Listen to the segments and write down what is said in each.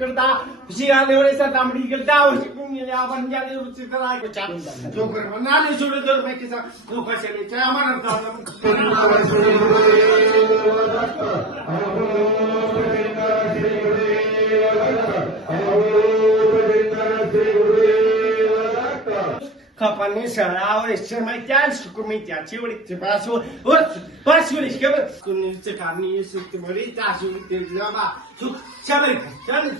करता शियाने वळेसा तांबडी करता शिकून गेले आपण जाने रुची करा जो कर नाले सोडून जर मी किसा लोकांचे त्या आम्हाला Kapanın şarabı içmekten sıkılmayacak. Çevirikti basu. Basu ilişkimi. Kunun çıkarını sıkılmayı taşıyıp ama su çabuk.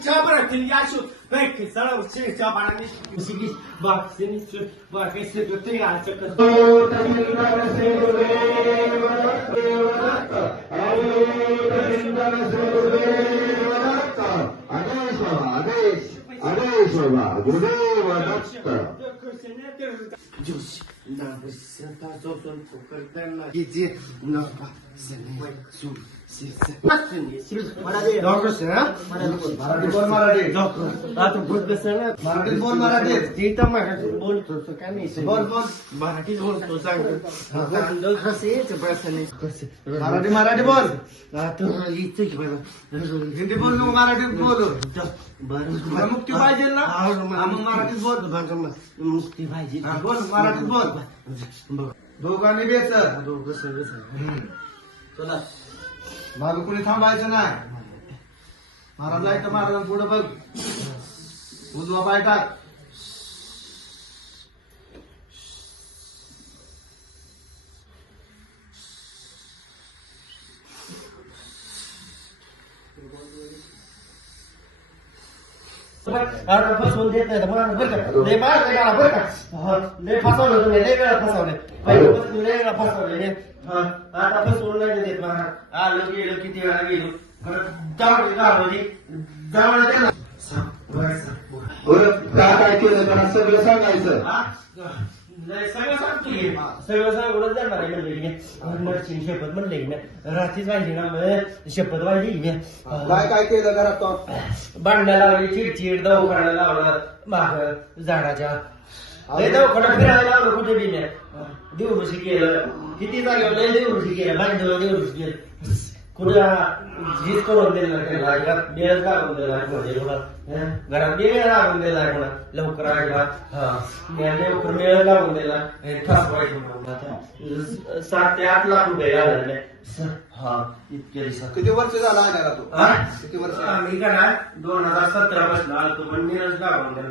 Çabuk yaşı. Belki sana uçuşu çabanını sıkılmış. Bak seni şu bak işte götür ya çıkın. Dios, na senta sosun pokertana gece na seni su sesi. Marathi doctor ha? Marathi बोल Marathi doctor. आता बोल कसं ना मराठी बोल मराठी ते तर मराठी बोलतो तो काय नाही बोल बोल मराठी बोलतो सांग कसे ते बसने मराठी बोल आता इथे की बाबा हिंदी बोल मराठी बोल बरं मुक्ती पाहिजे ना मग मराठीत बोल मुक्ती पाहिजे बोल मराठीत बोल दोघांनी बेच दोघं सगळं चला मागं कोणी थांबायचं नाही महाराज जायचं महाराज पुढे बघ उजवा पाय टाक आता फसवून देत नाही बरं का लय मार मला बरं का लय फसवलं तुम्ही लय वेळा फसवले पहिले लय वेळा फसवले आता फसवून नाही देत मला आलो गेलो किती वेळा गेलो काय केलं मला सगळं सांगायचं सगळं सांगतोय सगळं सांगूनच जाणार आहे म्हणले शपथ म्हणले रात्रीच वाहिली ना शपथ वाहिली काय केलं घरात भांडणं लावली चिडचिड दवाखाना लावला माग झाडाच्या दवाखाना फिरायला लावलं कुठे बी देवऋषी केलं किती जागेवर लय देवऋषी केलं भांडवल देवऋषी केलं कुठं जीत करून दिला बेळ लागून दिला घरात बेळ लागून दिला लवकर आला लवकर मेळ लागून दिला 7 ते 8 लाख रुपये आले इतके दिवसात किती वर्ष झाला आल्याला तू किती वर्ष मी करा 2017 पासून आलो पण मेळच लागून दिला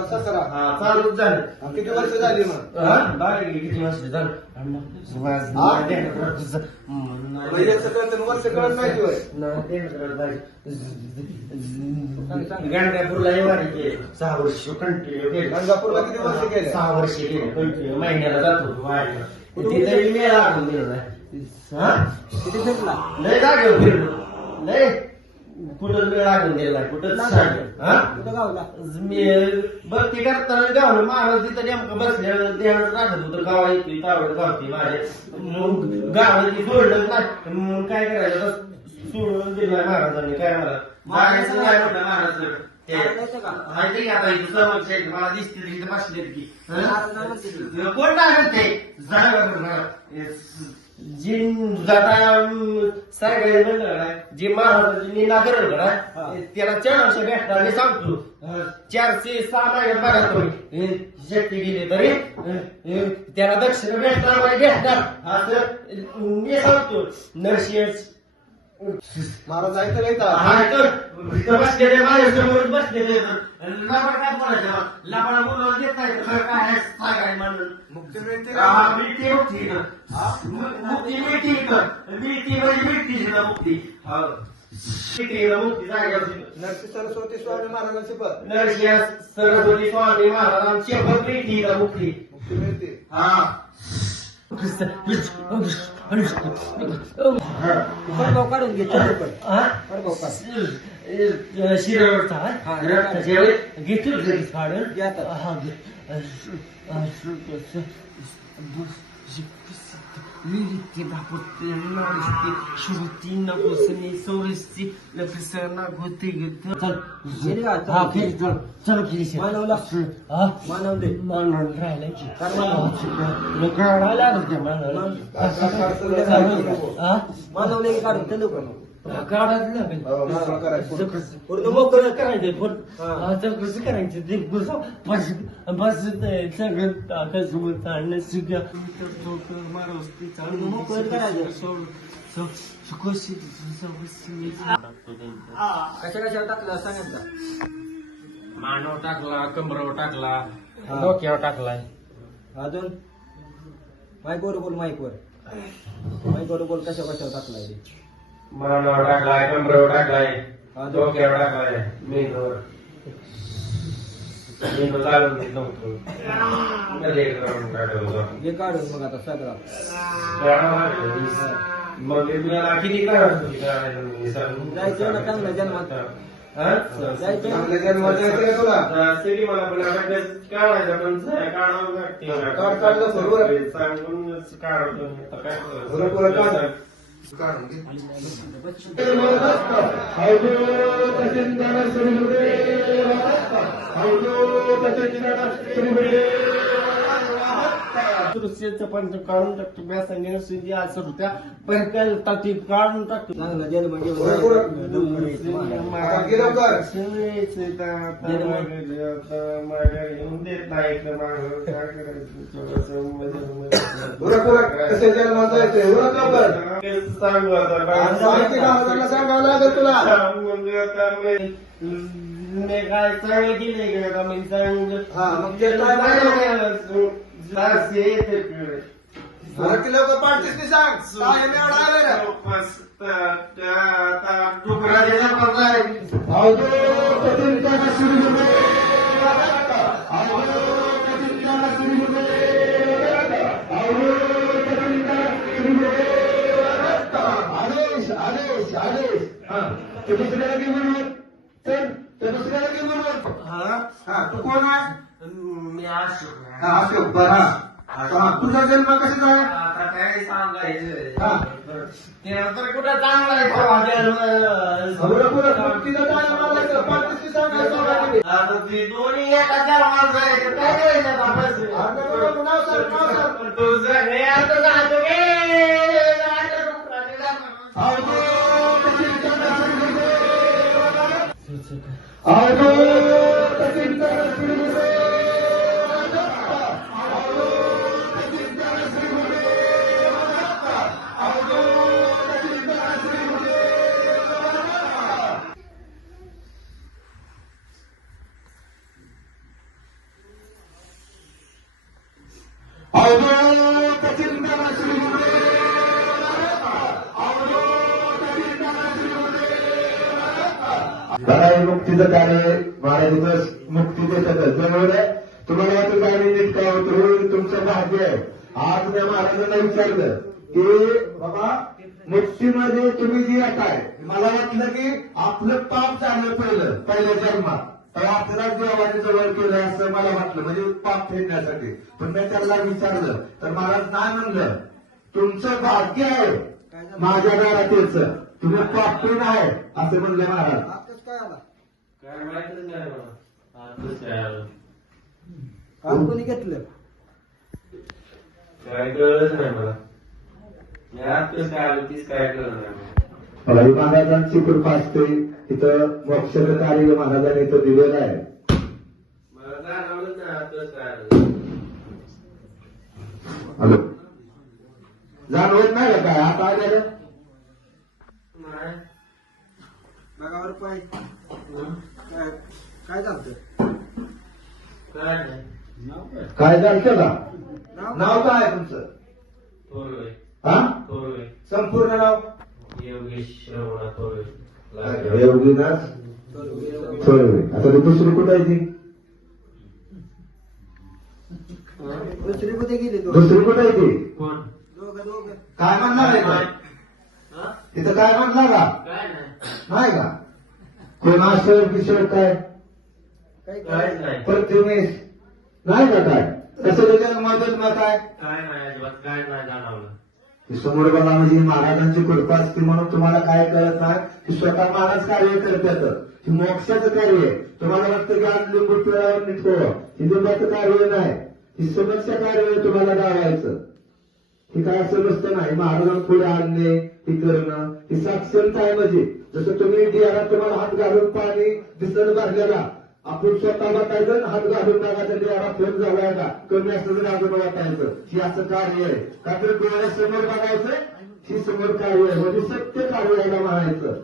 2017 चालूच झालं किती वर्ष झाली मग बाहेर किती वर्ष झालं वर्ष कळत नाही गणगापूरला येवारी 6 वर्ष कंटिन्यू केले गंगापूरला किती वर्ष केले 6 वर्ष केले कंटिन्यू महिन्याला जातो तिथे मेळा लागून दिला किती फिरला लय जागेवर फिरलो लय कुठं वेळ लागून दिला कुठं गावला मी भक्ती करताना गावलं महाराज तिथं नेमकं बसल्या ध्यानात राखत होतं गावा येतोय तावड गावते माझे गावाची सोडलं नाही काय करायचं सोडून दिलं महाराजांनी काय महाराज महाराज माहिती आता इथं समक्ष मला दिसते तिथे बसले की कोण काय म्हणते जी जाता सगळे म्हणलं जे महाराजांची निनादरण करा त्याला 400 भेटणार मी सांगतो 406 महिन्यात बघा तुम्ही शक्ती गेली तरी त्याला दक्षिण भेटणार असं मी सांगतो नरशिंह महाराज ऐकलं इथं बसलेले माझ्यासमोर बसलेले लबाड काय बोलायचं लबाड बोलवलं देत नाही काय सांगाय म्हणून मुक्ती मिळते मुक्ती मिळती मुक्ती नरसिंह सरस्वती स्वामी महाराजांची शपथ नरसिंह सरस्वती स्वामी महाराजांची शपथ मिळती मुक्ती मुक्ती मिळते काढून घे शिरवरचा घेतो काढून Liriti rapporterna Shruti Nagosani Soristi Lepisana Gotig चलो प्लीज मानवला मानव दे मानव राहिला की मानवले काढून ते काढायचं लागेल. हो, मोकळं करायचं. पूर्ण मोकळं करायचं पूर्ण. आता कसं करायचं ते बस सगळं टाकायचं चालणं शिक्या मोकळं करायचं. कशा टाकलं सांगायचं. मानव टाकला, कमरावर टाकला, डोक्यावर टाकलाय. अजून माईकवर बोल. माईकवर बोल. कशावर टाकलाय ते. मानव टाकलाय, कमरावर टाकलाय, अजून डोक्यावर टाकलाय, मेंदूवर. मेंदू चालून देत नव्हतो. मध्ये एक राऊंड काढलं होतं. हे काढून मग आता सगळा मग ते तुला किती करायचं होती करायचं जायचं ना चांगलं जन्मात. जायचं चांगल्या जन्मात जायचं का तुला? सिटी मला पण काढायचं पण काढावं काढ, काढलं बरोबर आहे. लागते. सांगून काढतो आता काय बरोबर करायचं? काढ. काढून घे. हौदो तचिंतन श्रीगुरुदेव हौदो तचिंतन श्रीगुरुदेव दृश्याचं पण काढून टाकतो. मी सांगेन सुजी असं होत्या पण ती काढून टाकतो. चांगला जन्म देत नाही कसे जन्मात जायचंय सांगू आता सांगावं लागेल तुला. मग आता मी काय चांगलं केले का मी चांगलं मग ते काय नाही. लोक पाठीस ते सांग काय एवढा आले ना. हौदो तचिंतन श्रीगुरुदेव हौदो तचिंतन श्रीगुरुदेव हौदो तचिंतन श्रीगुरुदेव आदेश आदेश आदेश. ते दुसऱ्याला घे म्हणून चल ते दुसऱ्याला घे म्हणून. हा तू कोण आहे? मी असो अशोक बरा. तुझा जन्म कसा झाला? आता काय सांगायचं हा. ते तर कुठं चांगला आहे तिला काय मारायचं पाठीस सांगायचं. आता ती दोन्ही एका जन्मात जायचं काय करायचं आपण? नाव सांग नाव सांग. तुझं हे आता जातो हौदो तचिंतन श्रीगुरुदेव हौदो तचिंतन श्रीगुरुदेव हौदो तचिंतन श्रीगुरुदेव हौदो तचिंतन श्रीगुरुदेव हौदो तचिंतन श्रीगुरुदेव हौदो तचिंतन श्रीगुरुदेव. काय मुक्तीचं कार्य महाराज मुक्ती देतात त्यामुळे तुम्हाला वाटतं काय नीट काय होतं तुमचं भाग्य आहे. आज मी महाराजांना विचारलं की बाबा मुक्तीमध्ये तुम्ही जे येताय मला वाटलं की आपलं पाप झालं पहिल्या जन्मात तर आपल्याला देवाने जवळ केलं असं मला वाटलं म्हणजे पाप फेडण्यासाठी. पण मी त्याला विचारलं तर महाराज नाही म्हणलं तुमचं भाग्य आहे माझ्या घरात यायचं तुम्ही पापी नाही असं म्हणले महाराज. आताच काय आला. काय माहितच नाही मला. आताच काय आलं. काम कोणी घेतलं. काय कळलंच नाही मला. मी आताच काय आलं तीच काय कळलं नाही मला. मला ही महाराजांची कृपा असते इथं मोक्षाचं कार्य महाराजांनी इथं दिलेलं आहे. मला जाणवलंच नाही आताच काय आलं. हॅलो जाणवत नाही का काय आता आलेलं. नाही. बघावर पाय काय चालतं. काय नाही. काय झालं का नाव काय आहे तुमचं? थोरवे. हा थोरवे. संपूर्ण नाव योगेश श्रवणा थोरवे. योगीनाथ थोरवे. आता ती दुसरी कुठं आहे ती? दुसरी कुठे गेली. दुसरी कुठं आहे ती? कोण? दोघं काय म्हणणार आहे का? हा? तिथं काय म्हणणार का? काय नाही. नाही का कोण असं किशोर काय काहीच नाही. प्रतिमेश नाही का काय कसं जन्मात काय काय नाही अजिबात काय नाही जाणवलं. की समोर बघा म्हणजे महाराजांची कृपा असते म्हणून तुम्हाला काय कळत नाही की स्वतः महाराज कार्य करतात. हे मोक्षाचं कार्य आहे. तुम्हाला वाटतं की आज लिंबू पिळावर निघतो हे लिंबाचं कार्य नाही. ही समस्या कार्य आहे तुम्हाला गावायचं. हे काय असं नसतं नाही. महाराजांना पुढे आणणे हे करणं ही साक्षरता आहे. म्हणजे जसं तुम्ही डियाला तुम्हाला हात घालून पाणी दिसणं भरलेला, आपण स्वतः वाटायचं हात घालून बघायचं डियाला फोन झालाय का, कमी असलं तरी अजून वाटायचं. ही असं कार्य आहे का, तर डोळ्यासमोर बघायचं ही समोर कार्य आहे. म्हणजे सत्य कार्य यायला म्हणायचं.